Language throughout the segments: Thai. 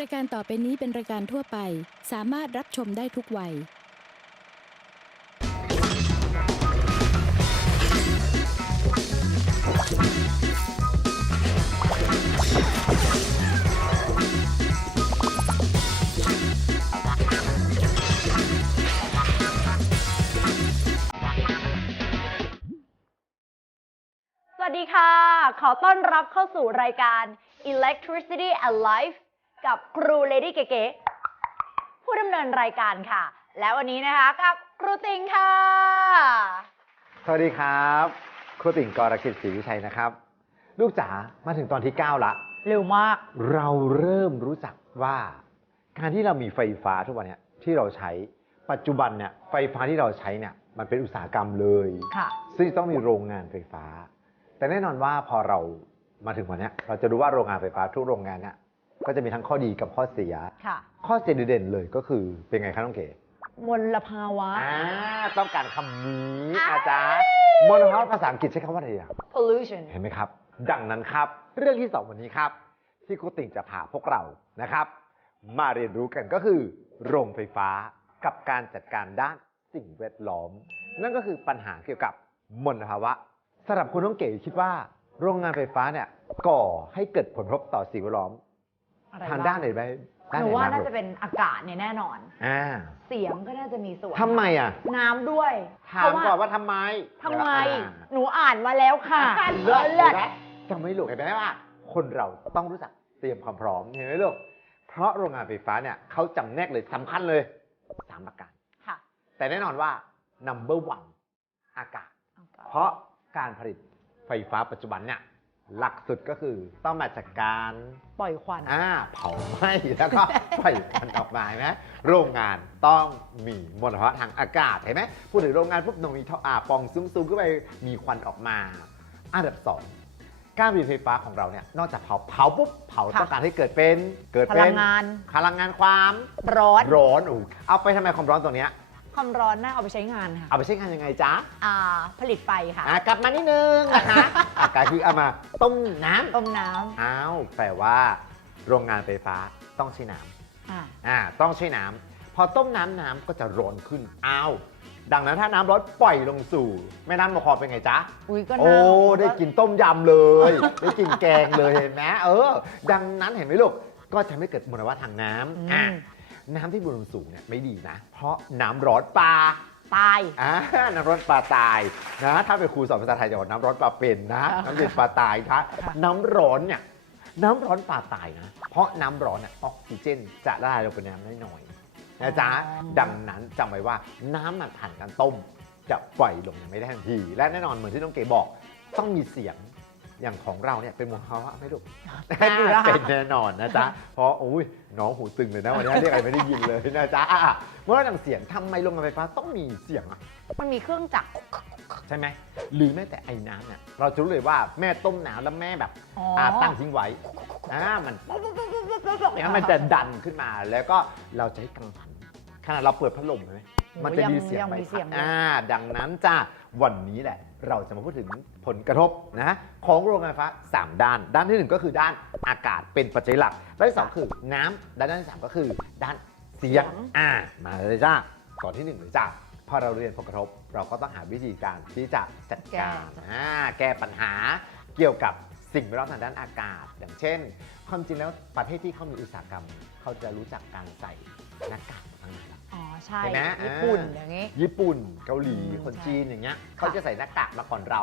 รายการต่อไปนี้เป็นรายการทั่วไป สามารถรับชมได้ทุกวัย สวัสดีค่ะ ขอต้อนรับเข้าสู่รายการ Electricity and Life กับครูเลดี้เก๋ๆผู้ดำเนินรายการค่ะ แล้ววันนี้นะคะกับครูติงค่ะ สวัสดีครับครูติ่งกรกิจศรีวิชัยนะครับ ลูกจ๋ามาถึงตอนที่ 9 ละ เร็วมาก เราเริ่มรู้จักว่า การที่เรามีไฟฟ้าทุกวันเนี้ยที่เราใช้ปัจจุบันเนี่ยไฟฟ้าที่เราใช้เนี่ยมันเป็นอุตสาหกรรมเลยค่ะ ซึ่งต้องมีโรงงานไฟฟ้า แต่แน่นอนว่าพอเรามาถึงวันเนี้ยเราจะรู้ว่าโรงงานไฟฟ้าทุกโรงงานเนี่ย ก็จะมีทั้งข้อดีกับข้อเสีย ค่ะข้อเสียเด่นๆเลยก็คือเป็นไงครับน้องเก๋มลภาวะ อ่าต้องการคำนี้อ้ายอาจารย์มลภาวะภาษาอังกฤษใช้คำว่าอะไรอะ pollution เห็นไหมครับ ดังนั้นครับ เรื่องที่สองวันนี้ครับ ที่ครูติ่งจะพาพวกเรานะครับ มาเรียนรู้กันก็คือ โรงไฟฟ้ากับการจัดการด้านสิ่งแวดล้อม นั่นก็คือปัญหาเกี่ยวกับมลภาวะสำหรับคุณน้องเก๋คิดว่า โรงงานไฟฟ้าเนี่ยก่อให้เกิดผลกระทบต่อสิ่งแวดล้อม อะไรทางบ้ด้านไหนไหมด้านหไหนูนว่าบ้างน่าลูจะกเป็นอากาศเนี่ยแน่นอน อ่าเสียงก็น่าจะมีส่วนทำไมอะ น้ำด้วยถามก่อนว่าทำไมทำไม อ่า หนูอ่านมาแล้วค่ะเลิศเลิศ และจำไม่ลูกเห็นไหมว่า คนเราต้องรู้จักเตรียมความพร้อมเห็นไหมลูกเพราะโรงงานไฟฟ้าเนี่ยเขาจำแนกเลยสำคัญเลยสามประการ ค่ะแต่แน่นอนว่า number one อากาศ เพราะการผลิตไฟฟ้าปัจจุบันเนี่ยหลักสุดก็คือต้องมาจากการ ปล่อยควัน อ่าเผาไหม้แล้วก็ปล่อยควันออกมาเห็นไหมโรงงานต้องมีมลภาวะทางอากาศเห็นไหมพูดถึงโรงงานปุ๊บต้องมีท่ออาปล่องซุ้มๆขึ้นไปมีควันออกมา อันดับสองการผลิตไฟฟ้าของเราเนี่ยนอกจากเผาเผาปุ๊บเผาค่ะ ต้องการให้เกิดเป็นเกิดพเป็นลังงาน พลังงานความร้อน ร้อนอู้เอาไปทำไมความร้อนตรงเนี้ย ความร้อนน่าเอาไปใช้งานค่ะเอาไปใช้งานยังไงจ๊ะอ่าผลิตไฟค่ะอะกลับมานิดนึงนะคะอากาศคือเอามาต้มน้ำต้มน้ำอ้าวแปลว่า โรงงานไฟฟ้าต้องใช้น้ำอ่าอ่าต้องใช้น้ำพอต้มน้ำน้ำก็จะร้อนขึ้นอ้าวดังนั้นถ้าน้ำร้อนปล่อยลงสู่แม่น้ำมคอเป็นไงจ๊ะ อุ้ยก็โอ้น่าได้กินต้มยำเลย ได้กินแกงเลยเห็นไหมเออ ดังนั้นเห็นไหมลูกก็จะไม่เกิดมลภาวะทางน้อืำอะม น้ำที่บุลสูงเนี่ยไม่ดีนะ เพราะน้ำร้อนปลาตาย อ่าน้ำร้อนปลาตายนะ ถ้าเป็นครูสอนภาษาไทยจะบอกน้ำร้อนปลาเป็นนะค่ะน้ำเย็นปลาตายนะค่ะน้ำร้อนเนี่ยน้ำร้อนปลาตายนะ เพราะน้ำร้อนเนี่ยออกซิเจนจะละลายลงไปในน้ำได้น้อยนะจ๊ะดังนั้นจำไว้ว่าน้ำมันผ่านการต้ม จะปล่อยลงไม่ได้ทันที และแน่นอนเหมือนที่น้องเก๋บอก ต้องมีเสียง อย่างของเราเนี่ยเป็นมลภาวะไหม่ลูกเป็นอยู่แล้วค่ะเป็นแน่นอนนะจ๊ะเพราะโอ้ยน้องหูตึงเลยนะวันนี้เรียกอะไรไม่ได้ยินเลยนะจ๊ะอะเมื่อเราดังเสียงทำไมโรงงานไฟฟ้าต้องมีเสียงอะมันมีเครื่องจักรใช่ไหมหรือแม้แต่ไอ้น้ำเนี่ยเราจะรู้เลยว่าแม่ต้มน้ำแล้วแม่แบบอ๋ออ่าตั้งทิ้งไว้อ่ามันเนี่ยมันจะดันขึ้นมาแล้วก็เราจะให้กังหันขนาดเราเปิดพัดลมเห็นไหม มันจะมีเสียงยังใบมีเสียงพัดเลยอ่าดังนั้นจ้าวันนี้แหละ เราจะมาพูดถึงผลกระทบนะของโรงงานไฟฟ้า 3 ด้าน ด้านที่ 1 ก็คือด้านอากาศเป็นปัจจัยหลัก ด้านที่สองคือน้ำและด้านที่สามก็คือ ด้านเสียงอ่ามาเลยจ้าก่อนที่หนึ่งเลยจ้าพอเราเรียนผลกระทบ เราก็ต้องหาวิธีการที่จะจัดการอ่าแก้ปัญหาเกี่ยวกับสิ่งแวดล้อมทางด้านอากาศ อย่างเช่น ความจริงแล้วประเทศที่เขามีอุตสาหกรรม เขาจะรู้จักการใส่หน้ากากทั้งนั้น อ๋อใช่เห็นไหมญี่ปุ่นอ่าอย่างงี้ ญี่ปุ่นเกาหลีอืมคนใช่จีนอย่างเงี้ยเขาจะใส่หน้ากากมาก่อนเรา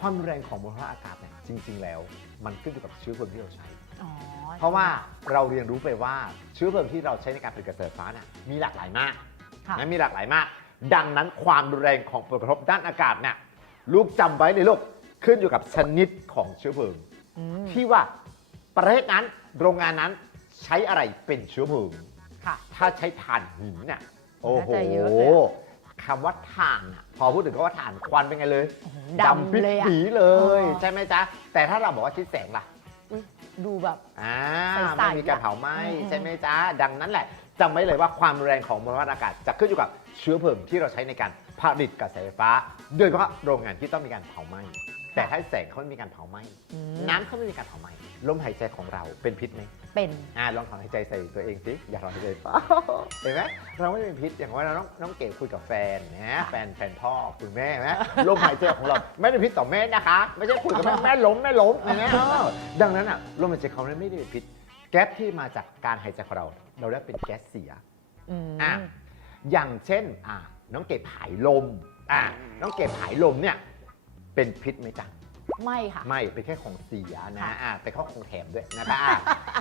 ความรุนแรงของมลภาวะอากาศเนี่ยจริง ๆ แล้ว มันขึ้นอยู่กับเชื้อเพลิงที่เราใช้ อ๋อเพราะว่าเราเรียนรู้ไปว่าเชื้อเพลิงที่เราใช้ในการผลิตกระแสไฟฟ้าน่ะมีหลากหลายมากค่ะนะมีหลากหลายมาก ดังนั้นความรุนแรงของผลกระทบด้านอากาศเนี่ยลูกจำไว้เลยลูกขึ้นอยู่กับชนิดของเชื้อเพลิง อืมที่ว่าประเทศนั้นโรงงานนั้นใช้อะไรเป็นเชื้อเพลิง ค่ะ ถ้าใช้ถ่านหินเนี่ยโอ้โหน่าจะเยอะเลยอะคำว่าถ่านอะพอพูดถึงคำว่าถ่านควันเป็นไงเลยโอ้โหดำดำปิดเลยอะปีเลย อ๋อ ใช่ไหมจ๊ะ แต่ถ้าเราบอกว่าใช้แสงล่ะ อุ๊ยดูแบบ อ่าใสๆไม่มีการเผาไหม้อืม ใช่ไหมจ๊ะ ดังนั้นแหละจำไว้เลยว่าความรุนแรงของมลภาวะอากาศจะขึ้นอยู่กับเชื้อเพลิงที่เราใช้ในการผลิตกระแสไฟฟ้า โดยเฉพาะโรงงานที่ต้องมีการเผาไหม้แต่ถ้าแสงเขาไม่มีการเผาไหม้อืม น้ำเขาไม่มีการเผาไหม้ลมหายใจของเราเป็นพิษไหม เป็น อ่าลองถอนหายใจใส่ตัวเองสิอยากถอนหายใจเปล่าเห็นไหมเราไม่เป็นพิษอย่างว่าเราน้องน้องเก๋คุยกับแฟนนะแฟนแฟนพ่อคุณแม่เห็นไหมลมหายใจของเราไม่เป็นพิษต่อแม่นะคะ ไม่ใช่คุยกับแม่แม่ล้มแม่ล้มอย่างเงี้ยเออดังนั้นอะลมหายใจเขาไม่ได้เป็นพิษ แก๊สที่มาจากการหายใจของเรา เราเรียกเป็นแก๊สเสียอืมอะอย่างเช่นอะน้องเก๋ผายลมอะน้องเก๋ผายลมเนี่ยเป็นพิษไหมจ๊ะ ไม่ค่ะ ไม่เป็นแค่ของเสียนะค่ะอะเป็นข้อของแถมด้วยนะคะอะ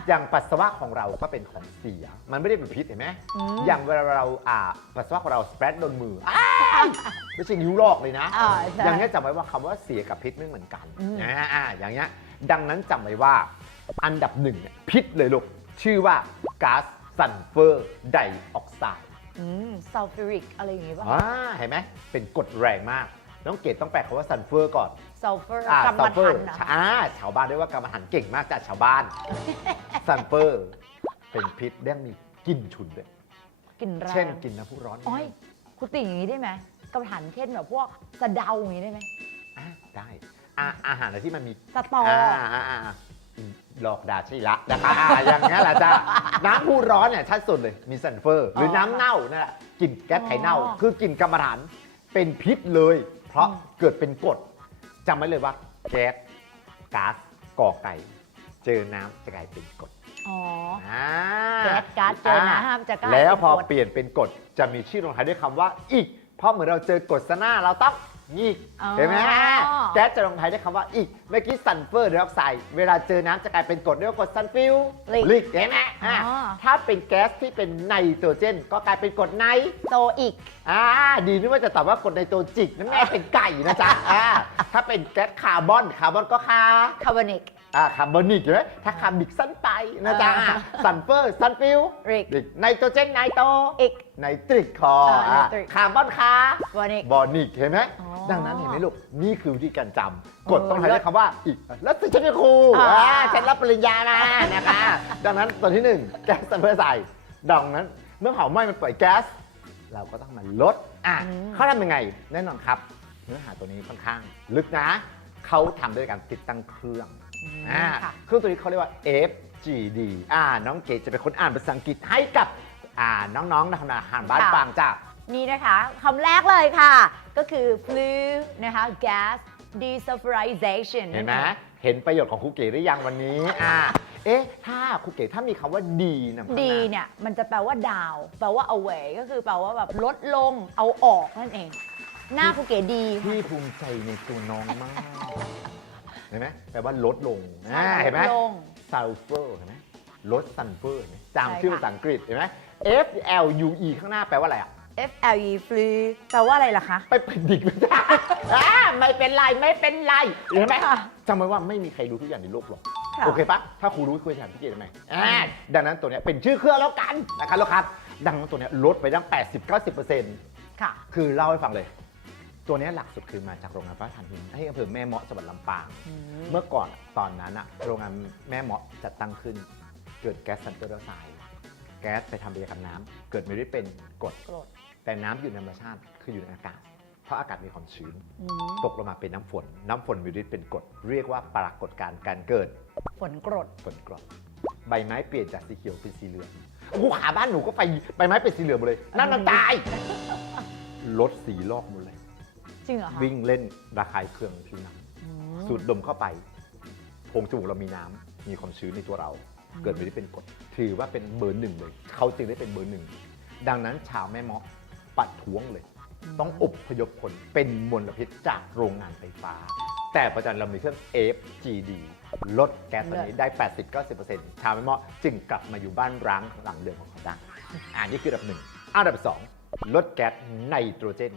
อย่างปัสสาวะของเราก็เป็นของเสีย มันไม่ได้เป็นพิษเห็นไหมมอย่างเวลาเราอ่าปัสสาวะของเราสเปรดโดนมืออ้ายไม่ใช่นิ้วลอกเลยนะ อ่าใช่ อย่างนี้ยจำไว้ว่าคำว่าเสียกับพิษไม่เหมือนกันอืม นะอะอย่างเงี้ยดังนั้นจำไว้ว่าอันดับหนึ่งเนี่ยพิษเลยลูกชื่อว่าก๊าซซัลเฟอร์ไดออกไซด์อืมซัลฟูริกอะไรอย่างงี้ป่ะ อ่าเห็นไหมเป็นกรดแรงมาก น้องเกดต้องแปลคำว่าซัลเฟอร์ก่อน ซัลเฟอร์อ่ากรรมซัลเฟอฐาร์นนะอ่าชาวบ้านเรียกว่ากรรมฐานเก่งมากจากชาวบ้าน ซัลเฟอร์เป็นพิษแด้มีกลิ่นฉุนด้วย กลิ่นแรงเช่นกินน้ำพุร้อนอ้อยคุณติ่งอย่างนี้ได้ไหมกรรมฐานเช่นแบบพวกสะเดาอย่างนี้ได้ไหมอ่าได้อ่าอาหารอะไรที่มันมี สตออ่าอ่าอ่าอืมหลอกด่าใช่ละนะคะอ่าอย่างนี้นแหละจ้ะน้ำพุร้อนเนี่ยชัดสุดเลยมีซัลเฟอร์ หรือน้ำเน่านั่นแหละกลิ่นแก๊สไข่เน่าคือกลิ่นกรรมฐานเป็นพิษเลย เพราะเกิดเป็นกรด จำไว้เลยว่าแก๊สก๊าซก่อไก่ เจอน้ำจะกลายเป็นกรดอ๋ออ่าแก๊สก๊าซเจอน้ำจะกลายแล้วพอเป็นกรดเปลี่ยนเป็นกรดจะมีชื่อลงท้ายด้วยคำว่าอีก เพราะเหมือนเราเจอกรดซะหน้าเราต้อง อีกอ๋อ เห็นไหมแก๊สจะลงท้ายด้วยคำว่าอีกเมื่อกี้ซัลเฟอร์ไดออกไซด์เวลาเจอน้ำจะกลายเป็นกรดเรียกว่ากรดซัลฟิวลิกลิกเห็นไหมอ่าอ๋อ ถ้าเป็นแก๊สที่เป็นไนโตรเจน ก็กลายเป็นกรดไน โตอีก อ่าดีนึกว่าจะตอบว่ากรดไนโตรจิกนั่นแม่เป็นไก่นะจ๊ะอ่าถ้าเป็นแก๊สคาร์บอนคาร์บอนก็คาคาร์บอนิก อ่าคาร์บอนิกใช่ไหมถ้าคาร์บิกสั้นไปนะจ๊ะอ่าซัลเฟอร์ซัลฟิวริก ไนโตรเจนไนโตรอีก ไนตริกคออ่าอ่าไนตริก คาร์บอนคาร์บอนิก บอนิกเห็นไหมอ๋อ ดังนั้นเห็นไหมลูกนี่คือวิธีการจำกดเออต้องใช้ด้วยคำว่าอีกแล้วฉันเป็นครูอ่าอ่าฉันรับปริญญามานะคะ ดังนั้นตัวที่หนึ่งแก๊สซัลเฟอร์ใส่ดังนั้นเมื่อเผาไหม้มันปล่อยแก๊ส เราก็ต้องมาลดอะเขาทำยังไงแน่นอนครับ เนื้อหาตัวนี้ค่อนข้าง ลึกนะเขาทำด้วยการติดตั้งเครื่องอืมอ่าค่ะ เครื่องตัวนี้เขาเรียกว่า FGD อ่าน้องเกดจะเป็นคนอ่านภาษาอังกฤษให้กับอ่าน้องๆนักทำอาหารบ้านค่ะ ฟังจ้านี่นะคะคำแรกเลยค่ะ ก็คือ flue นะคะ gas desulfurization เห็นไหมเห็นประโยชน์ของครูเก๋หรือยังวันนี้อ่าเอ๊ะ ถ้าครูเก๋ถ้ามีคำว่าดีนะข้างหดีน้าเนี่ย มันจะแปลว่า down แปลว่า away ก็คือแปลว่าแบบลดลง เอาออกนั่นเอง หน้าภูเก็ตดีพี่ภูมิใจในตัวน้องมาก เห็นไหมแปลว่าลดลงอ่าเห็นไหมลดลงซัลเฟอร์เห็นไหมลดซัลเฟอร์เห็นไหมใช่จำชื่อค่ะภาษาอังกฤษเห็นไหม F L U E ข้างหน้าแปลว่าอะไรอะ FLE flue แปลว่าอะไรล่ะคะ ไปเป็นดิกไม่ได้อ่าไม่เป็นไรไม่เป็นไรเห็นไหมค่ะจำไว้ว่าไม่มีใครรู้ทุกอย่างในโลกหรอก ค่ะ โอเคปะถ้าครูรู้คุยถามพี่เกดทำไมอ่าดังนั้นตัวเนี้ยเป็นชื่อเครื่องแล้วกันนะครับลูกครับ ดังนั้นตัวเนี้ยลดไปตั้ง 80-90%ค่ะ คือเล่าให้ฟังเลย ตัวเนี้ยหลักสุดคือมาจากโรงงานฟ้าถ่านหินที่อำเภอแม่เมาะจังหวัดลำปาง เมื่อก่อนตอนนั้นอะโรงงานแม่เมาะจัดตั้งขึ้น เกิดแก๊สซัลเฟอร์ไดออกไซด์แก๊สไปทำปฏิกิริยากับน้ำเกิดไม่ได้เป็นกรดกรด แต่น้ำอยู่ในธรรมชาติคืออยู่ในอากาศ เพราะอากาศมีความชื้น อืมตกลงมาเป็นน้ำฝน น้ำฝนมีฤทธิ์เป็นกรดเรียกว่าปรากฏการณ์การเกิดฝนกรด ฝนกรดใบไม้เปลี่ยนจากสีเขียวเป็นสีเหลืองโอ้โหขาบ้านหนูก็ไฟใบไม้เป็นสีเหลืองหมดเลยนั่นมันตายลดสีลอกหมดเลย จริงเหรอคะวิ่งเล่นระคายเคืองผิวหนัง อืมสูดดมเข้าไปโพรงจมูกเรามีน้ำมีความชื้นในตัวเราอืมเกิดไม่ได้เป็นกรดถือว่าเป็นเบอร์หนึ่งเลย เขาจึงได้เป็นเบอร์หนึ่ง ดังนั้นชาวแม่เมาะ ปัดท้วงเลย ต้องอพยพคนเป็นมลพิษจากโรงงานไฟฟ้า แต่ปัจจุบันเรามีเครื่อง FGD ลดแก๊สตัวนี้ได้ 80-90%ชาวแม่เมาะจึงกลับมาอยู่บ้านร้างหลังเดิมของเขาได้อ่านี่คืออันดับหนึ่งอันดับสองลดแก๊สไนโตรเจน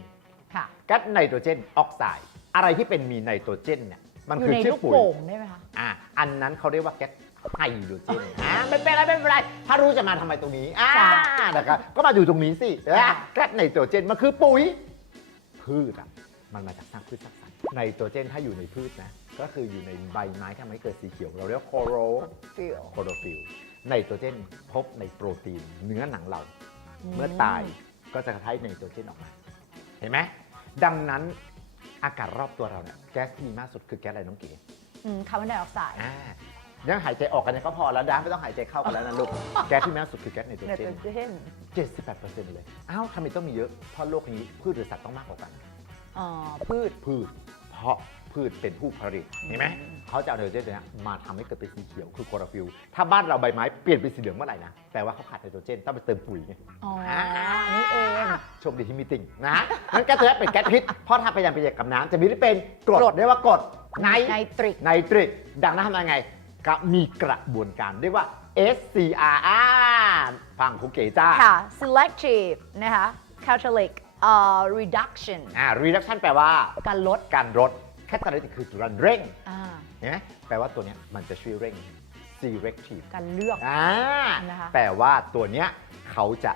ค่ะแก๊สไนโตรเจนออกไซด์อะไรที่เป็นมีไนโตรเจนเนี่ยมันอยู่คือในชื่ลูอกโป่ปุ๋ยงได้ไหมคะอะอันนั้นเขาเรียกว่าแก๊ส ไฮโดรเจนอ่าไม่เป็นไรไม่เป็นไร ถ้ารู้จะมาทำไมตรงนี้อ่าค่ะนะครับก็มาอยู่ตรงนี้สิค่ะอะแก๊สไนโตรเจนมันคือปุ๋ย พืชอะมันมาจากสร้างพืชสร้างสรรค์ไนโตรเจนถ้าอยู่ในพืชนะ ก็คืออยู่ในใบไม้ที่ทำให้เกิดสีเขียว เราเรียกว่าโคโรฟิลโคโรฟิลไนโตรเจนพบในโปรตีนเนื้อหนังเรา เมื่อตายก็จะให้ไนโตรเจนออกมา เห็นไหมดังนั้นอากาศรอบตัวเราเนี่ยแก๊สที่มีมากสุดคือแก๊สอะไรน้องเก๋อืมคาร์บอนไดออกไซด์ อ่า ยังหายใจออกกันเนี่ยก็พอแล้วนะไม่ต้องหายใจเข้ากันแล้วนะลูก แก๊สที่มากสุดคือแก๊สไนโตรไนเจโตรนเจน78%เลย อ้าวทำไมต้องมีเยอะ เพราะโลกนี้พืชหรือสัตว์ต้องมากกว่ากัน อ๋อพืช พืช เพราะพืชเป็นผู้ผลิต เห็นไหมอืมเขาจะเอาไนโตรเจนตัวเนี้ยมาทำให้เกิดเป็นสีเขียวคือโคลอโรฟิลล์ถ้าบ้านเราใบไม้เปลี่ยนเป็นสีเหลืองเมื่อไหร่นะ แปลว่าเขาขาดไนโตรเจนต้องไปเติมปุ๋ยไง อ๋ออันนี่เอง โชคดีที่มีติ่งนะงั้นแก๊สตัวนี้เป็นแก๊สพิษ เพราะถ้าพยายามไปแยกกับน้ำจะมีที่เป็นกรดกรดเรียกว่ากรดไนไนตริก ไนตริก ดังนั้นทำยังไง ก็มีกระบวนการเรียกว่า SCR อ่าฟังครูเก๋จ้า ค่ะ selective นะคะ catalytic เอ่อ reduction อ่า reduction แปลว่า การลด การลด catalytic คือตัวเร่งอ่าเห็นไหมแปลว่าตัวเนี้ยมันจะช่วยเร่ง selective การเลือก อ่านะคะ แปลว่าตัวเนี้ยเขาจะ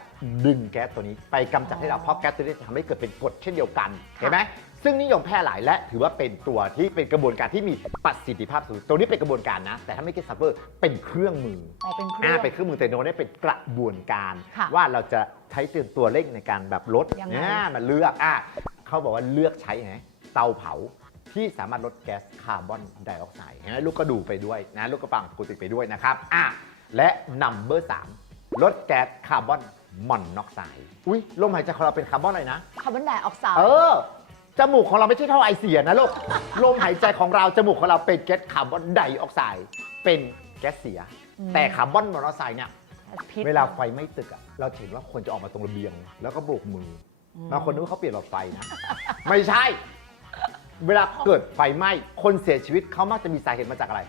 ดึงแก๊สตัวนี้ไปกำจัดให้เราอ๋อเพราะแก๊สตัวนี้จะทำให้เกิดเป็นกรดเช่นเดียวกันค่ะเห็นไหม ซึ่งนิยมแพร่หลายและถือว่าเป็นตัวที่เป็นกระบวนการที่มีประสิทธิภาพสูงตัวนี้เป็นกระบวนการนะ แต่ถ้าไม่เก็ตซัพเปอร์เป็นเครื่องมืออ๋อเป็นเครื่อ่าองเป็นเครื่องมือแต่โนเนี่ยเป็นกระบวนการ ค่ะว่าเราจะใช้เตือนตัวเร่งในการแบบลดยังไง อ่ามันเลือกอะเขาบอกว่าเลือกใช้ไงเตาเผาที่สามารถลดแก๊สคาร์บอนไดออกไซด์นะลูกก็ดูไปด้วยนะลูกก็ฟังปกติไปด้วยนะครับอะและนัมเบอร์สามลดแก๊สคาร์บอนมอนอกไซด์อุ้ยลมหายใจของเราเป็นคาร์บอนอะไรนะ คาร์บอนไดออกไซด์ เออ จมูกของเราไม่ใช่ท่อไอเสียนะลูก ลมหายใจของเราจมูกของเราเป็นแก๊สคาร์บอนไดออกไซด์ เป็นแก๊สเสีย แต่คาร์บอนมอนอกไซด์เนี่ย พิษ เวลาไฟไหม้ตึกอะเราจะเห็นว่าคนจะออกมาตรงระเบียง แล้วก็โบกมืออบางคนนึกว่าเขาเปลี่ยนหลอดไฟนะ ไม่ใช่ เวลาเกิดไฟไหม้คนเสียชีวิตเขามักจะมีสาเหตุมาจากอะไร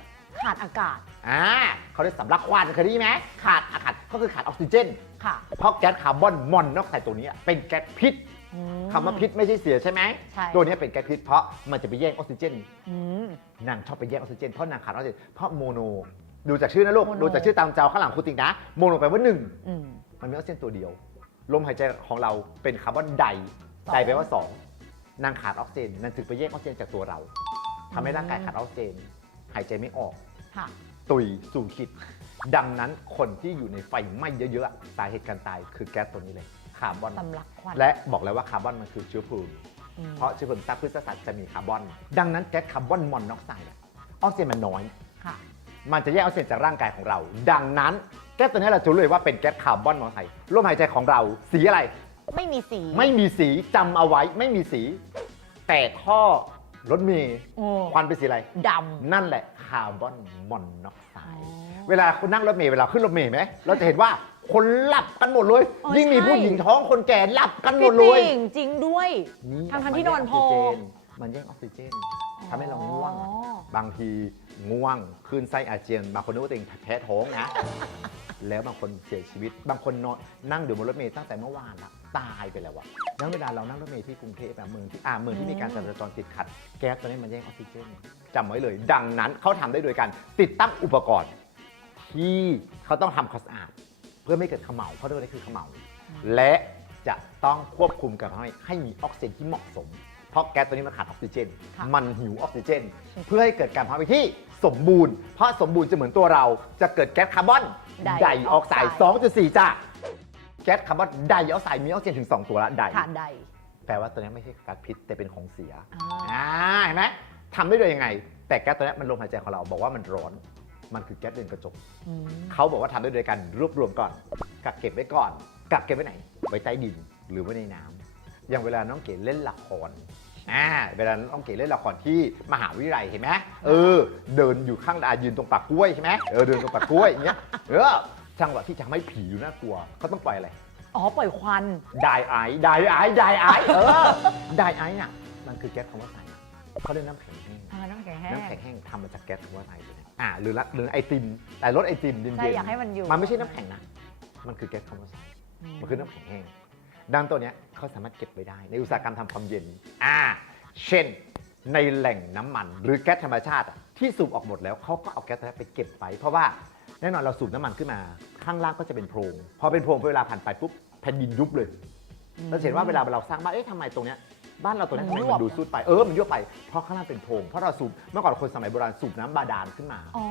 ขาดอากาศอ่าเขาเรียกสำลักควันเคยได้ยินไหมขาดอากาศก็คือขาดออกซิเจน ค่ะ เพราะแก๊สคาร์บอนมอนอกไซด์ตัวนี้เป็นแก๊สพิษ อืม คำว่าพิษไม่ใช่เสียใช่ไหม ใช่ ตัวนี้เป็นแก๊สพิษเพราะมันจะไปแย่งออกซิเจน อืม นางชอบไปแย่งออกซิเจนเพราะนางขาดออกซิเจนเพราะโมโน ดูจากชื่อนะลูก โมโน ดูจากชื่อตามเจ้าข้างหลังคุณติงนะ โมโนแปลว่าหนึ่ง อืม มันมีออกซิเจนตัวเดียว ลมหายใจของเราเป็นคาร์บอนไดสองไดแปลว่าสองนางขาดออกซิเจนนางถึงไปแย่งออกซิเจนจากตัวเราทำให้ร่างกายขาดออกซิเจน หายใจไม่ออก ค่ะ ตุยสู่ขิด ดังนั้นคนที่อยู่ในไฟไหม้เยอะๆอะสาเหตุการตายคือแก๊สตัวนี้เลยคาร์บอนสำลักควันและบอกแล้วว่าคาร์บอนมันคือเชื้อเพลิงอืมเพราะเชื้อเพลิงซากพืชซากสัตว์จะมีคาร์บอน ดังนั้นแก๊สคาร์บอนมอนอกไซด์อะออกซิเจนมันน้อย ค่ะ มันจะแยกออกซิเจนจากร่างกายของเรา ดังนั้นแก๊สตัวนี้เราจะรู้เลยว่าเป็นแก๊สคาร์บอนมอนอกไซด์ลมหายใจของเราสีอะไร ไม่มีสีไม่มีสีจำเอาไว้ไม่มีสี แต่ท่อรถเมล์โอ้ควันเป็นสีอะไรดนั่นแหละคาร์บอนมอนอกไซำอ๋อด์ เวลาคุณนั่งรถเมล์เวลาขึ้นรถเมล์ไหม เราจะเห็นว่า คนหลับกันหมดเลย อ๋อยิ่งมีใช่ ผู้หญิงท้องคนแก่หลับกันหมพี่ดเลยติ่งจริงด้วย ทั้งๆที่นอนพอ มันแย่งออกซิเจนทำให้เราง่วง อ๋อ บางทีง่วงคลื่นไส้อาเจียน บางคนนึกว่าตัวเองแพ้ท้องนะ แล้วบางคนเสียชีวิต บางคนนอนนั่งอยู่บนรถเมล์ตั้งแต่เมื่อวานละตายไปแล้วอะแล้วเวลาเรานั่งรถเมล์ที่กรุงเทพอะเมืองที่อ่าเมืองที่มีการจราจรติดขัด แก๊สตัวนี้มันแย่งออกซิเจนจำไว้เลย ดังนั้นเขาทำได้โดยการติดตั้งอุปกรณ์ ที่เขาต้องทำความสะอาด เพื่อไม่เกิดเขมเหลาเพราะตัวนี้คือเขมเหลาและจะต้องควบคุมกันให้ให้มีออกซิเจนที่เหมาะสม เพราะแก๊สตัวนี้มันขาดออกซิเจน ค่ะมันหิวออกซิเจน เพื่อให้เกิดการเผาไหม้ที่สมบูรณ์ เพราะสมบูรณ์จะเหมือนตัวเราจะเกิดแก๊สคาร์บอนไดไดออกไซด์ 2.4 จ้ะแก๊สคาร์บอนไดออกไซด์มีออกซิเจนถึง 2 ตัวละไดค่ะใด แปลว่าตัวนี้ไม่ใช่ก๊าซพิษแต่เป็นของเสียอ่า อ่าเห็นไหมทำได้โดยยังไง แต่แก๊สตัวนี้มันลมหายใจของเราบอกว่ามันร้อน มันคือแก๊สเรือนกระจกอืมเขาบอกว่าทำได้โดยการรวบรวมก่อน กักเก็บไว้ก่อน กักเก็บไว้ไหน ไว้ใต้ดินหรือไว้ในน้ำอย่างเวลาน้องเก๋เล่นละครอ่าเวลาน้องเก๋เล่นละครที่มหาวิทยาลัยเห็นไหมเออ เดินอยู่ข้างอายืนตรงปากกล้วยใช่ไหมเออเดินตรงปากกล้วยอย่างเงี้ยเออจังหวะที่จะทำให้ผีดูน่ากลัวเขาต้องปล่อยอะไรอ๋อ ปล่อยควันไดไอซ์ไดไอซ์ไดไอซ์เออไดไอซ์น่ะมันคือแก๊สคาร์บอนไดออกไซด์เขาเรียกน้ำแข็งแห้งอ่าน้ำแข็งแห้งน้ำแข็งแห้งทำมาจากแก๊สคาร์บอนไดออกไซด์เลยนะ อ่าหรือละหรือไอติมแต่รสไอติมเย็นๆใช่อยากให้มันอยู่ มันไม่ใช่น้ำแข็งนะ มันคือแก๊สคาร์บอนไดออกไซด์มันคือน้ำแข็งแห้งดังตัวเนี้ยเขาสามารถเก็บไว้ได้ ในอุตสาหกรรมทำความเย็นอ่าเช่น ในแหล่งน้ำมัน หรือแก๊สธรรมชาติอะที่สูบออกหมดแล้วเขาก็เอาแก๊สตัวนี้ไปเก็บไว้เพราะว่าแน่นอนเราสูบน้ำมันขึ้นมา ข้างล่างก็จะเป็นโพรงพอเป็นโพรงเวลาผ่านไปปุ๊บแผ่นดินยุบเลย เราจะเห็นว่าเวลาเราสร้างบ้าน เอ๊ะทำไมตรงเนี้ย บ้านเราตรงเนี้ยทำไมมันดูซุดไป เออ มันยุบไป เพราะข้างล่างเป็นโพรง เพราะเราสูบ เมื่อก่อนคนสมัยโบราณสูบน้ำบาดาลขึ้นมา อ๋อ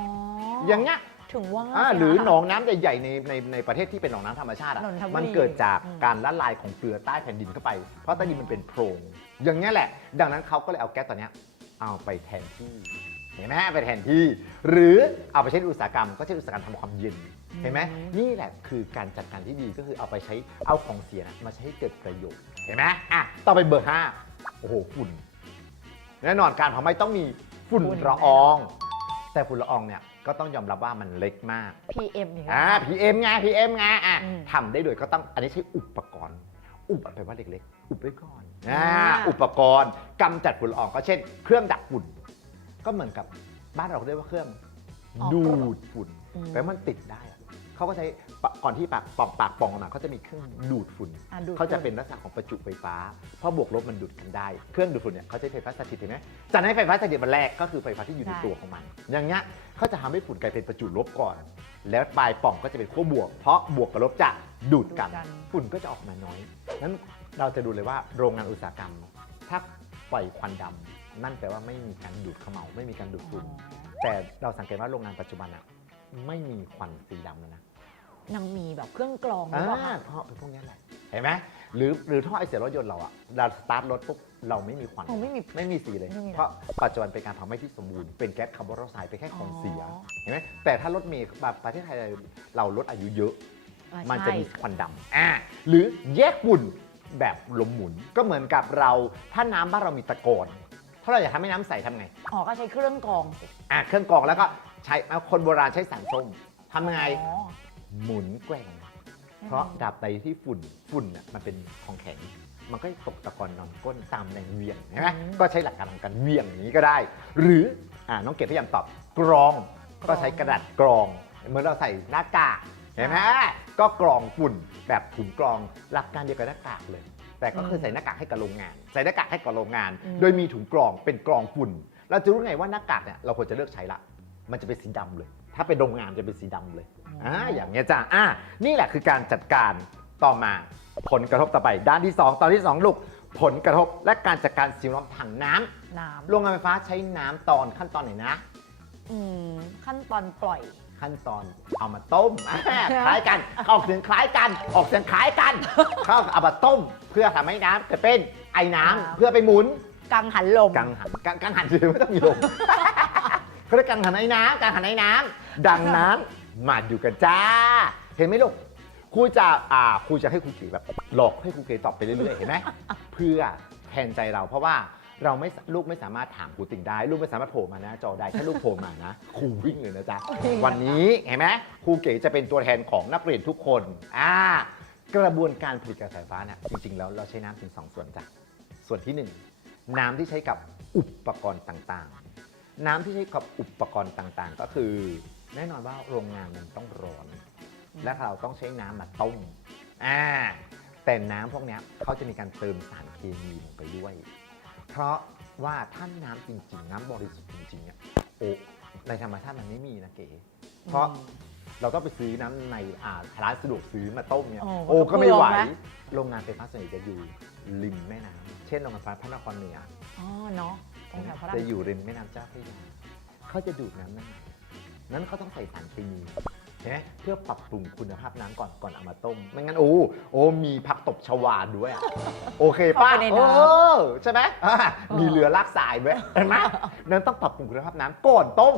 ออย่างเงี้ย ถึงว่าอ่าสิหรือคะหนองน้ำใหญ่ๆในในในประเทศที่เป็นหนองน้ำธรรมชาติอะนนทบุรีมันเกิดจากอืม การละลายของเกลือใต้แผ่นดินเข้าไป เพราะใต้ดินมันเป็นโพรง อย่างนี้ยแหละ ดังนั้นเขาก็เลยเอาแก๊สตัวเนี้ยเอาไปแทนที่ เห็นไหมไปแทนที่ หรือเอาไปใช้ในอุตสาหกรรม ก็ใช้อุตสาหกรรมทำความเย็น เห็นไหมนี่แหละคือการจัดการที่ดีก็คือเอาไปใช้เอาของเสียนะมาใช้ให้เกิดประโยชน์ เห็นไหมอะต่อไปเบอร์ห้าโอ้โหฝุ่น แน่นอนการเผาไหม้ต้องมีฝุ่นฝุ่น ละออง แต่ฝุ่นละอองเนี่ยก็ต้องยอมรับว่ามันเล็กมาก PM อย่างเงี้อ่าย PM ไง PM ไงอะอืมทำได้โดยก็ต้องอันนี้ใช้อุปกรณ์ อุปแปลว่าเล็กๆ อุปไว้ก่อนอ่าอ่า อุปกรณ์กำจัดฝุ่นละอองก็เช่น เครื่องดักฝุ่น ก็เหมือนกับบ้านเราเรียกว่าเครื่อง ดูดฝุ่น อืม แปลว่ามันติดได้อะเขาก็ใช้ ปะก่อนที่ปากปอกปากปองออกมาเขาจะมีเครื่องดูดฝุ่นอะดูดเขาจะฝุ่นเป็นลักษณะของประจุไฟฟ้าเพราะบวกลบมันดูดกันได้ เครื่องดูดฝุ่นเนี่ยเขาใช้ไฟฟ้าสถิตเห็นไหมจากนั้นไฟฟ้าสถิตมันแรกก็คือไฟฟ้าที่อยู่ในตัวของมัน อย่างเงี้ยเขาจะทำให้ฝุ่นกลายเป็นประจุลบก่อน แล้วปลายปล่องก็จะเป็นขั้วบวก เพราะบวกกับลบจะดูดกัน ดูดกัน ฝุ่นก็จะออกมาน้อยนั้นเราจะดูเลยว่าโรงงานอุตสาหกรรม ถ้าปล่อยควันดำนั่นแปลว่าไม่มีการดูดเขมเหลาไม่มีการดูดฝุ่น แต่เราสังเกตว่าโรงงานปัจจุบันอะไม่มีควันสีดำแล้วนะ นางมีแบบเครื่องกรองหรืออ่าเปล่าคะ เพราะพวกนี้แหละ เห็นไหมหรือหรือท่อไอเสียรถยนต์เราอะเราสตาร์ทรถปุ๊บเราไม่มีควันคงไม่มีไม่มีสีเลย ไม่มีเพราะปัจจุบันเป็นการเผาไหม้ที่สมบูรณ์เป็นแก๊สคาร์บอนไดออกไซด์เป็นแค่ของเสียอ๋อ เห็นไหมแต่ถ้ารถเมล์แบบประเทศไทยเราลดอายุเยอะ อ่ามันใช่จะมีควันดำอ่าหรือแยกฝุ่นแบบลมหมุน ก็เหมือนกับเราถ้าน้ำบ้านเรามีตะกอนถ้าเราอยากทำให้น้ำใสทำไง อ๋อก็ใช้เครื่องกรองสิอะเครื่องกรองแล้วก็ใช้เอาคนโบราณใช้สารส้มทำยังไง อ๋อ หมุนแกว่ง เพราะดาบใดที่ฝุ่นฝุ่นน่ะมันเป็นของแข็ง มันก็ตกตะกอนนอนก้นตามแรงเหวียงใช่ไหมก็ใช้หลักการของการเหวียงอย่างนี้ก็ได้ หรืออ่าน้องเกดพยายามตอบกรองก็ใช้กระดาษกรองเหมือนเราใส่หน้ากากเห็นไหมก็กรองฝุ่นแบบถุงกรองหลักการเดียวกับหน้ากากเลย แต่ก็คือใส่หน้ากากให้กับโรงงาน ใส่หน้ากากให้กับโรงงาน โดยมีถุงกรองเป็นกรองฝุ่น เราจะรู้ไงว่าหน้ากากเนี่ยเราควรจะเลิกใช้ละ มันจะเป็นสีดำเลย ถ้าเป็นโรงงานจะเป็นสีดำเลยอ่าอย่างเงี้ยจ้ะอ่านี่แหละคือการจัดการต่อมาผลกระทบต่อไป ด้านที่ 2 ตอนที่ 2 ลูก ผลกระทบและการจัดการสิ่งแวดล้อมถังน้ำน้โรงงานไฟฟ้าใช้น้ำตอนขั้นตอนไหนนะำอืมขั้นตอนปล่อย ขั้นตอนเอามาต้มอ่าคล้ายกันออกเสียงคล้ายกัน ออกเสียงคล้ายกัน เข้าเอามาต้ม เพื่อทำให้น้ำเกิดเป็นไอ้น้ำน้ำ เพื่อไปหมุน กังหันลม กังหันกังกังหันคือไม่ต้องมีลม เขาเรียกกังหันไอ้น้ำกังหันไอ้น้ำดังนั้นมาดูกันจ้า เห็นไหมลูกครูจะอ่าครูจะให้ครูเก๋แบบหลอกให้ครูเก๋ตอบไปเรื่อยๆเห็นไหมเพื่อแทนใจเราเพราะว่าเราไม่ลูกไม่สามารถถามครูติ่งได้ ลูกไม่สามารถโผล่มานะจอได้ถ้าลูกโผล่มานะครูวิ่งเลยนะจ๊ะวิ่งนะวันนี้เห็นไหมครูเก๋จะเป็นตัวแทนของนักเรียนทุกคนอ่ากระบวนการผลิตกระแสไฟฟ้าเนี่ยจริงๆแล้วเราใช้น้ำถึงสองส่วนจ้ะส่วนที่หนึ่งน้ำที่ใช้กับอุปกรณ์ต่างๆ น้ำที่ใช้กับอุปกรณ์ต่างๆ ก็คือ แน่นอนว่าโรงงานมันต้องร้อน และเราต้องใช้น้ำมาต้มอ่าแต่น้ำพวกเนี้ยเขาจะมีการเติมสารเคมีลงไปด้วย เพราะว่าถ้าน้ำจริง ๆ น้ำบริสุทธิ์จริงๆเนี่ยโอ้ในธรรมชาติมันไม่มีนะเก๋เพราะเราต้องไปซื้อน้ำในอ่าร้านสะดวกซื้อมาต้มเนี่ย โอ้โอ้ก็ไม่ไหวเปลืองนะโรงงานไฟฟ้าส่วนใหญ่จะอยู่ริมแม่น้ำเช่นโรงงานไฟฟ้าพระนครเหนืออ๋อเนาะ ตรงแถวพระรามจะอยู่ริมแม่น้ำเจ้าพระยาเขาจะดูดน้ำนั่นนั้นเขาต้องใส่สารเคมีเห็นไหมเพื่อปรับปรุงคุณภาพน้ำก่อนก่อนเอามาต้ม ไม่งั้นโอ้โอ้มีผักตบชวาด้วยอะโอเคป้าเข้าไปในเอน้ำอใช่ไหมอ่ามีเรือลากสายด้วยเห็นไหมนั้นต้องปรับปรุงคุณภาพน้ำก่อนต้ม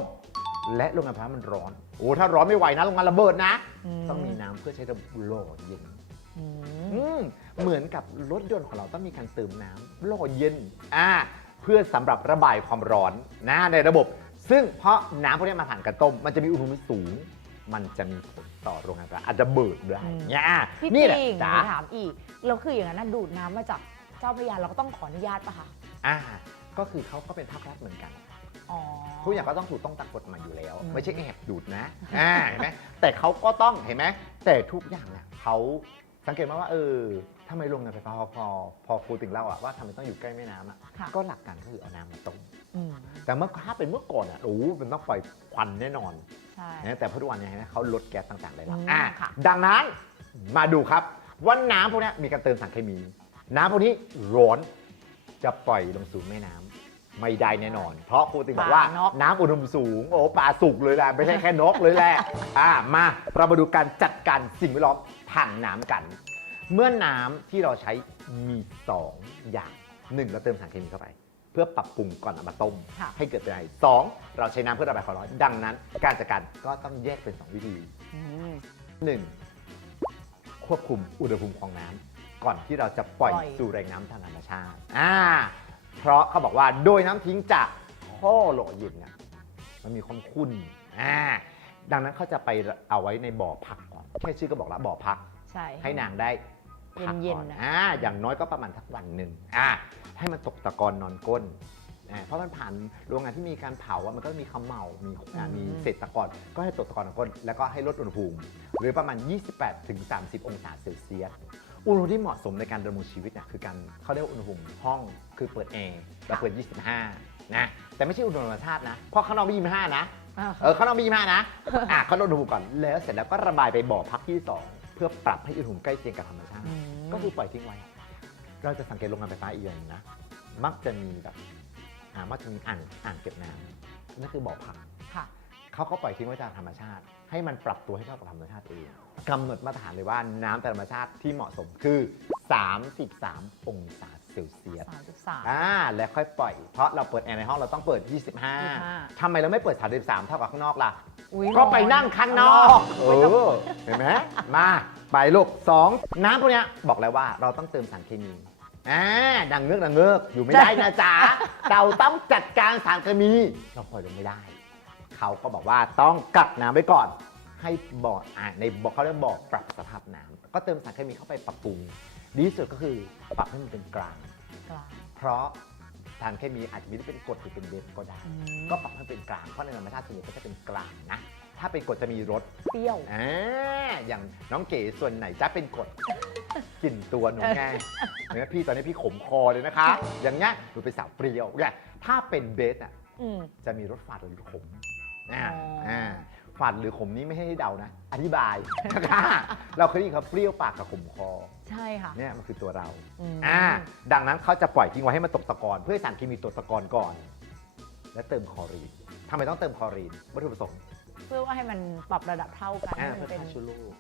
และโรงงานไฟฟ้ามันร้อน โอ้ถ้าร้อนไม่ไหวนะโรงงานระเบิดนะ ต้องมีน้ำเพื่อใช้ระบบหล่อเย็น อืมอืมเหมือนกับรถยนต์ของเราต้องมีการเติมน้ำหล่อเย็น อ่า เพื่อสำหรับระบายความร้อนนะในระบบ ซึ่งเพราะน้ำพวกนี้มาผ่านการต้ม มันจะมีอุณหภูมิสูง มันจะมีผลต่อโรงงานไฟฟ้าอาจจะเบิดได้เนี่ยพี่นี่แหละปิงจ้าถามอีกแล้วคืออย่างนั้นนะดูดน้ำมาจากเจ้าพระยาเราก็ต้องขออนุญาตปะคะอ่าก็คือเขาก็เป็นภาครัฐเหมือนกันอ๋อทุกอย่างก็ต้องถูกต้องตามกฎหมายอยู่แล้วอืมไม่ใช่แอบดูดนะอ่าเห็นไหมแต่เขาก็ต้องเห็นไหมแต่ทุกอย่างเนี่ยเขาสังเกตไหมว่าเออทำไมโรงงานไฟฟ้าพอพอพอครูติ่งเล่าอะว่าทำไมต้องอยู่ใกล้แม่น้ำอะค่ะ ก็หลักการก็คือเอาน้ำมาต้มอืมแต่เมื่อถ้าเป็นเมื่อก่อนอะโอ้โหมันต้องปล่อยควันแน่นอนใช่ นะแต่ปัจจุบันเนี่ยเห็นไหมเขาลดแก๊สต่างๆได้แล้วอืมอะค่ะ ดังนั้นมาดูครับว่าน้ำพวกเนี้ยมีการเติมสารเคมี น้ำพวกนี้ร้อนจะปล่อยลงสู่แม่น้ำไม่ได้แน่นอน เพราะครูติงบอกว่า ปลานก น้ำอุณหภูมิสูง โอ้ปลาสุกเลยแหละไม่ใช่แค่นกเลยแหละ อะมาเรามาดูการจัดการสิ่งแวดล้อมทางน้ำกัน เมื่อน้ำที่เราใช้มีสองอย่างหนึ่งเราเติมสารเคมีเข้าไป เพื่อปรับปรุงก่อนเอามาต้ม ค่ะ ให้เกิดเป็นไอสองเราใช้น้ำเพื่อระบายความร้อนดังนั้น การจัดการก็ต้องแยกเป็น2วิธี อืม 1. ควบคุมอุณหภูมิของน้ำก่อนที่เราจะปล่อยปล่อย สู่แรงน้ำทางธรรมชาติอ่าเพราะเขาบอกว่าโดยน้ำทิ้งจากข้อหล่อเย็นเนี่ยมันมีความขุ่นอ่าดังนั้นเขาจะไปเอาไว้ในบ่อพักก่อนแค่ชื่อก็บอกแล้วบ่อพัก ใช่ ให้นางได้ พักเย็ก่อนนๆนะ อ่าอย่างน้อยก็ประมาณทักวันหนึ่งอ่าให้มันตกตะกอนนอนก้นอ่าเพราะมันผ่านโรงงานที่มีการเผาอะมันก็มีขมเหลามีอ่ามีเศษตะกอนก็ให้ตกตะกอนนอนก้น แล้วก็ให้ลดอุณหภูมิ หรือประมาณ 28ถึง30 องศาเซลเซียส อุณหภูมิที่เหมาะสมในการดำรงชีวิตเนี่ยคือการเขาเรียกว่าอุณหภูมิห้องคือเปิดแอร์เราเปิด 25 นะ แต่ไม่ใช่อุณหภูมิธรรมชาตินะเพราะข้างนอกไม่25 นะ อ่า เออข้างนอกมีมานะ อะเขาลดอุณหภูมิก่อน แล้วเสร็จแล้วก็ระบายไปบ่อพักที่2เพื่อปรับให้อุณหภูมิใกล้เคียงกับธรรมชาติอืมก็คือปล่อยทิ้งไว้ เราจะสังเกตโรงงานไฟฟ้าอีกอย่างหนึงนะ มักจะมีแบบอ่ามักจะมีอ่างอ่างเก็บน้ำนั่นคือบ่อพัก ค่ะ เขาก็ปล่อยทิ้งไว้ตามธรรมชาติ ให้มันปรับตัวให้เข้ากับธรรมชาติเองกำหนดมาตรฐานเลยว่าน้ำแต่ธรรมชาติที่เหมาะสมคือ 33 องศาเซ ลเซียส สามสิบสาม อ่าแล้วค่อยปล่อยเพราะเราเปิดแอร์ในห้องเราต้องเปิด 25ทำไมเราไม่เปิด 33 เท่ากับข้างนอกล่ะ อุ๊ยก็ไปนั่งข้างนอก เอไม่ต้องอเห็นไหม มา ไปลูก2น้ำพวกเนี้ยบอกแล้วว่าเราต้องเติมสารเคมีอ่าดังเงือกดังเงือกอยู่ไม่ได้นะจ๊ะ เราต้องจัดการสารเคมี เราปล่อยลงไม่ได้ เขาก็บอกว่าต้องกักน้ำไว้ก่อน ให้บ่ออ่าในบ่อเขาเรียกบ่อปรับสภาพน้ำก็เติมสารเคมีเข้าไปปรับปรุง ดีที่สุดก็คือปรับให้มันเป็นกลาง กลาง เพราะสารเคมีอาจจะมีที่เป็นกรดหรือเป็นเบสก็ได้ อืม ก็ปรับให้เป็นกลาง เพราะในธรรมชาติส่วนใหญ่ก็จะเป็นกลางนะ ถ้าเป็นกรดจะมีรสเปรี้ยว อ่าอย่างน้องเก๋ส่วนไหนจะเป็นกรดกลิ่นตัวหนูไงเนี่ยพี่ตอนนี้พี่ขมคอเลยนะคะ อย่างเงี้ยหนูเป็นสาวเปรี้ยวเนี่ยถ้าเป็นเบสอะ อืม จะมีรสฝาดหรือขมอ่าอ๋ออ่ อ่า ฝาดหรือขมนี้ไม่ให้เดานะ อธิบายนะคะเราเคยได้ยินเขาเปรี้ยวปากกับขมคอ ใช่ค่ะ เนี่ยมันคือตัวเรามอ่าดังนั้นเขาจะปล่อยทิ้งไว้ให้มันตกตะกอนเพื่อให้สารเคมีตกตะกอนก่อน และเติมคลอรีนทำไมต้องเติมคลอรีนวัตถุประสงค์เพื่อว่าให้มันปรับระดับเท่ากันอ่าให้มัเพื่อนเป็น ฆ่าเชื้อโรค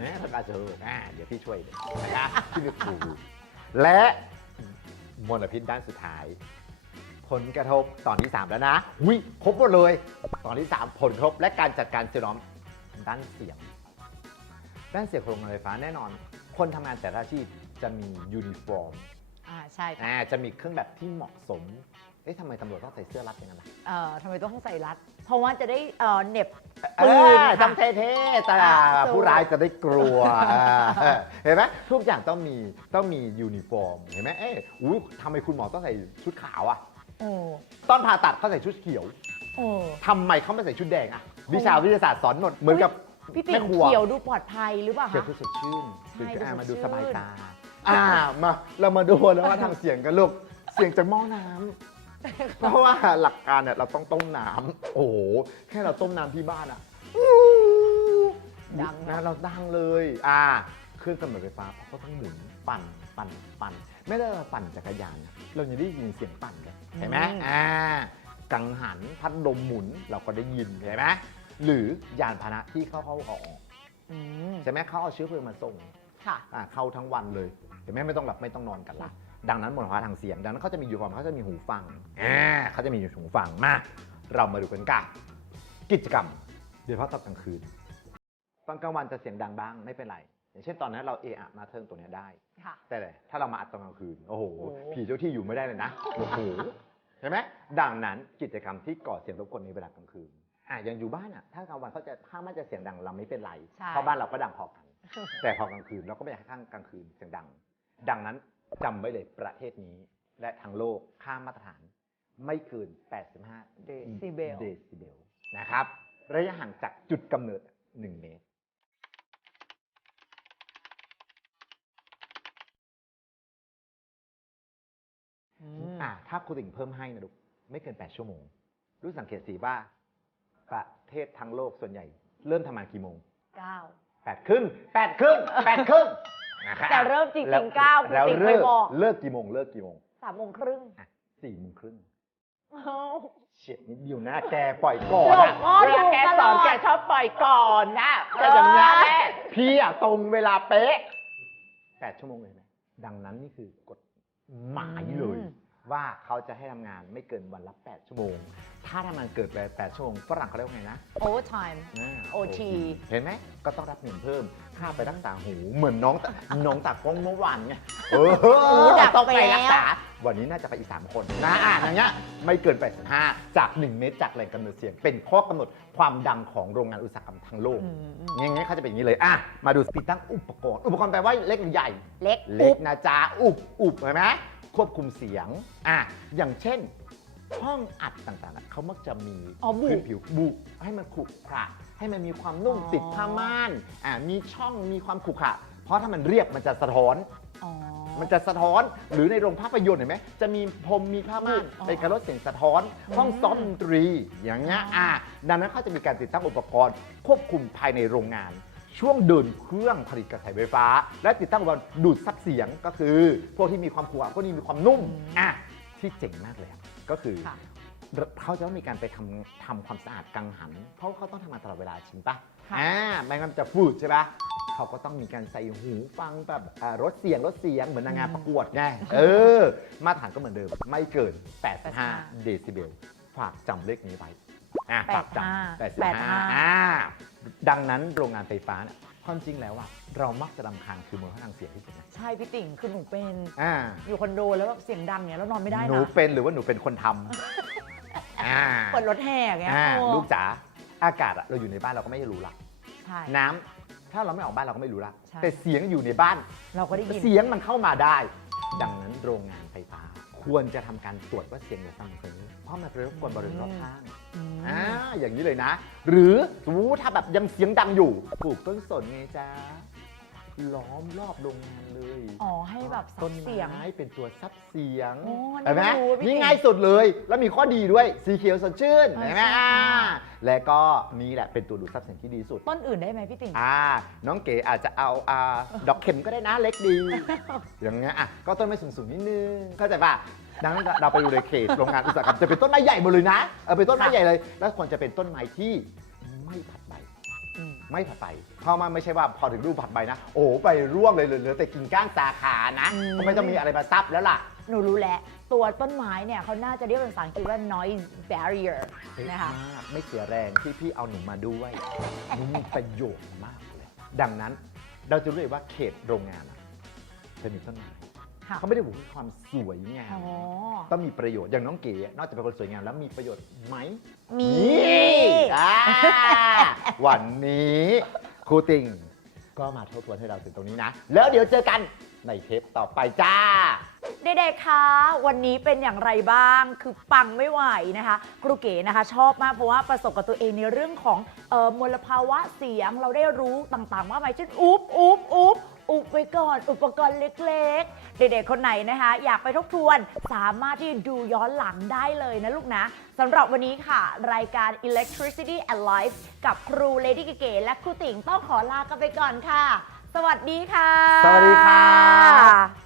นะเพื่อฆ่าเชื้อโรคอ่าเดี๋ยวพี่ช่วยนะคะที่มีครูและมลพิษด้านสุดท้าย ผลกระทบตอนที่ 3 แล้วนะหุยครบหมดเลย ตอนที่ 3 ผลกระทบและการจัดการเซลล์น้อมด้านเสียง ด้านเสียงของโรงงานไฟฟ้าแน่นอน คนทำงานแต่ละอาชีพจะมียูนิฟอร์มอ่าใช่ค่ะอ่าจะมีเครื่องแบบที่เหมาะสม เอ๊ะทำไมตำรวจต้องใส่เสื้อรัดอย่างนั้นล่ะเอ่อทำไมต้องใส่รัด เพราะว่าจะได้เอ่อเหน็บ เอปืนอค่ะทำเท่ๆแต่อ่าสู้ ผู้ร้ายจะได้กลัวอ่าเห็นไหมทุกอย่างต้องมีต้องมียูนิฟอร์ม เห็นไหมเอ๊ะอุ้ยทำไมคุณหมอต้องใส่ชุดขาวอะ โอ้ตอนผ่าตัดเขาใส่ชุดเขียวโอ้ทำไมเขาไม่ใส่ชุดแดงอะวิชาวิทยาศาสตร์สอนหมดเหมือนกับพี่ปิ่แม่นครัว เขียวดูปลอดภัยหรือเปล่าเขียวคะ คือสดชื่นใช่คืออ่าดูสดมาดูชื่นสบายตา อ่ามาเรามาดูแล้วว่าทำเสียงกันลูก เสียงจากหม้อน้ำเพราะว่าหลักการเนี่ยเราต้องต้มน้ำโอ้โหแค่เราต้มน้ำที่บ้านอะดังนะเราดังเลย อ่าเครื่องกำเนิดไฟฟ้าเขาก็ต้องหมุนปั่นปั่นปั่น ไม่ได้เราปั่นจักรยานนะ เรายังได้ยินเสียงปั่นเลยเห็นไหมอ่ากังหันพัดลมหมุนเราก็ได้ยินเห็นไหมหรือยานพาหนะที่เข้าเข้าออกออกอืมใช่ไหมเขาเอาเชื้อเพลิงมาส่งค่ะ อ่าเข้าทั้งวันเลยเห็นไหมไม่ต้องหลับไม่ต้องนอนกันละดังนั้นมลภาวะทางเสียง ดังนั้นเขาจะมีอยู่ความเขาจะมีหูฟังอ่าเขาจะมีอยู่หูฟังมาเรามาดูกันกับกิจกรรมโดยเฉพาะตอนกลางคืนตอนกลางวันจะเสียงดังบ้างไม่เป็นไร อย่างเช่นตอนนั้นเราเออะมาเทิงตัวเนี้ยได้ ค่ะ แต่ถ้าเรามาอัดตอนกลางคืน โอ้โห โอ้โห ผีเจ้าที่อยู่ไม่ได้เลยนะ โอ้โหเห็นไหมดังนั้นกิจกรรมที่ก่อเสียงรบกวนในเวลากลางคืนอะยังอยู่บ้านอะถ้ากลางวันเขาจะถ้ามันจะเสียงดังเราไม่เป็นไรใช่ เพราะบ้านเราก็ดังพอกัน แต่พอกลางคืนเราก็ไม่อยากให้ข้างกลางคืนเสียงดัง ดังนั้นจำไว้เลยประเทศนี้ และทั้งโลกค่ามาตรฐานไม่เกิน 85 เดซิเบล เดซิเบลนะครับ ระยะห่างจากจุดกำเนิด 1 เมตร อืมอ่าถ้าคุณติ่งเพิ่มให้นะลูกไม่เกิน 8 ชั่วโมง รู้สังเกตสีว่า ประเทศทั้งโลกส่วนใหญ่ เริ่มทำงานกี่โมงเก้าแปดครึ่งแปดครึ่งแปดครึ่งนะครับแต่เริ่มจริงๆแล้วเก้าคุณแล้วติ๊กเคเลิยกบอกเลิกกี่โมงเลิกกี่โมงสามโมงครึ่งอะสี่โมงครึ่งเอ้าเฉียดนิดเดียวนะแกปล่อยก่อนหลนะบอ้อเวลาแกถูกตสลออนดแกชอบปล่อยก่อนนะแต่อย่างนี้แม่พี่อะตรงเวลาเป๊ะแปดชั่วโมงเลยไหมดังนั้นนี่คือกฎ หมายเลย ว่าเขาจะให้ทำงานไม่เกินวันละ 8 ชั่วโมง ถ้าทำงานเกินไป8ชั่วโมงฝรั่งเขาเรียกว่าไงนะ overtime อ่า OT เห็นไหมก็ต้องรับเงินเพิ่ม ค่าไปรักษาหูเหมือนน้องตน้องตากล้องเมื่อวานไงเอหูดับต้องไปไปแล้ว รักษา วันนี้น่าจะไปอีก 3 คนนะอะอย่างเงี้ยไม่เกิน85จาก 1 เมตรจากแหล่งกำเนิดเสียง เป็นข้อกำหนดความดังของโรงงานอุตสาหกรรมทั้งโลก อืมอืมอย่างเงี้ยเขาจะเป็นอย่างนี้เลยอะมาดูติดตั้งอุปกรณ์ อุปกรณ์แปลว่าเล็กหรือใหญ่เล็กเล็กนะจ๊ะอุบอุบเห็นไหม ควบคุมเสียงอะอย่างเช่น ห้องอัดต่างๆอะเขามักจะมีอ๋อบุ พื้นผิวบุให้มันขรุขระให้มันมีความนุ่มอ๋อติดผ้าม่านอะมีช่องมีความขรุขระเพราะถ้ามันเรียบมันจะสะท้อน อ๋อ มันจะสะท้อนหรือในโรงภาพยนตร์เห็นไหมจะมีพรมมีผ้าม่านอ๋อเป็นการลดเสียงสะท้อนอืมห้องซ้อมดนตรีอย่างเงี้ยอ๋ออ่อะดังนั้นเขาจะมีการติดตั้งอุปกรณ์ควบคุมภายในโรงงาน ช่วงเดินเครื่องผลิตกระแสไฟฟ้า และติดตั้งอุปกรณ์ดูดซับเสียงก็คือ พวกที่มีความขรุขระพวกนี้มีความนุ่มอะที่เจ๋งมากเลยอะก็คือ ค่ะ เขาจะต้องมีการไปทำทำความสะอาดกังหัน เพราะเขาต้องทำงานตลอดเวลาจริงปะค่ะอ่าไม่งั้นมันจะฟูดใช่ปะเขาก็ต้องมีการใส่หูฟังแบบอ่ารถเสียงรถเสียงเหมือนนางงามประกวดไง เออ มาตรฐานก็เหมือนเดิม ไม่เกิน 85เดซิเบล ฝากจำเลขนี้ไว้อะฝากจำ85 85อ่า ดังนั้นโรงงานไฟฟ้าเนี่ยความจริงแล้วอะเรามักจะรำคาญคือมลพิษทางเสียงที่สุดนะใช่พี่ติ่งคือหนูเป็น อ่าอยู่คอนโดแล้วแบบเสียงดังเนี้ยแล้วนอนไม่ได้หนูนะเป็นหรือว่าหนูเป็นคนทำอ่าเปิดรถแห่อย่างเงี้ยอ่าโอ้ลูกจ๋าอากาศอะเราอยู่ในบ้านเราก็ไม่รู้ละใช่ น้ำถ้าเราไม่ออกบ้านเราก็ไม่รู้ละใช่ แต่เสียงอยู่ในบ้าน เราก็ได้ยิน เสียงมันเข้ามาได้ ดังนั้นโรงงานไฟฟ้า ควรจะทำการตรวจว่าเสียงอย่าสั่งเสริเพราะมันเป็นรบกวนบริเวณรอบข้าง อืมอ่าอย่างนี้เลยนะ หรือสมมติว่าถ้าแบบยังเสียงดังอยู่ปลูกต้นสนไงจ๊ะล้อมรอบโรงงานเลยอ๋อให้แบบซัต้บนเสียง ไม้เป็นตัวซับเสียงโอ้เห็นไหมนี่ไม่รู้พี่นี่ง่ายสุดเลย แล้วมีข้อดีด้วยสีเขียวสดชื่นเออเห็นไหมใช่ อ่าและก็นี่แหละเป็นตัวดูดซับเสียงที่ดีสุด ต้นอื่นได้ไหมพี่ติ่งอ่า น้องเก๋อาจจะเอาอ่าดอกเข็มก็ได้นะเล็กดี อย่างเงี้ยอะก็ต้นไม้สูงๆนิดนึงเข้าใจป่ะ ดังนั้นเราไปอยู่ในเขตโรงงานอุตสาหกรรมจะเป็นต้นไม้ใหญ่หมดเลยนะเออเป็นต้นไม้ค่ะใหญ่เลย แล้วควรจะเป็นต้นไม้ที่ไม่ผัดใบอืม ไม่ผัดใบเพราะมันไม่ใช่ว่าพอถึงรูปผัดใบนะ โอ้โหใบร่วงเลยเหลือแต่กิ่งก้านสาขานะอืม ก็ไม่ต้องมีอะไรมาซับแล้วล่ะ หนูรู้แล้วตัวต้นไม้เนี่ยเขาน่าจะเรียกเป็นภาษาอังกฤษว่า noise barrier นะคะ มากไม่เสียแรงที่พี่เอาหนูมาด้วยหนูมีประโยชน์มากเลย ดังนั้นเราจะรู้เลยว่าเขตโรงงานอะจะมีต้นไม้ ค่ะเขาไม่ได้บอกว่าความสวยงาม อ๋อ ต้องมีประโยชน์อย่างน้องเก๋นอกจากเป็นคนสวยงามแล้วมีประโยชน์ไหมมี อ่าวันนี้ครูติงก็มาทบทวนให้เราถึงตรงนี้นะ แล้วเดี๋ยวเจอกันในเทปต่อไปจ้า เด็กๆ คะ วันนี้เป็นอย่างไรบ้าง คือปังไม่ไหวนะคะ ครูเก๋นะคะ ชอบมากเพราะว่าประสบกับตัวเองในเรื่องของเอ่อมลภาวะเสียง เราได้รู้ต่างๆว่าไปเช่นอุ๊บอุ๊บอุ๊บ อุบไปก่อนอุปกรณ์เล็กๆ เด็กๆคนไหนนะคะ อยากไปทบทวนสามารถที่ดูย้อนหลังได้เลยนะลูกนะสำหรับวันนี้ค่ะ รายการ Electricity and Life กับครูเลดี้เก๋ๆและครูติ๋งต้องขอลากันไปก่อนค่ะ สวัสดีค่ะ สวัสดีค่ะ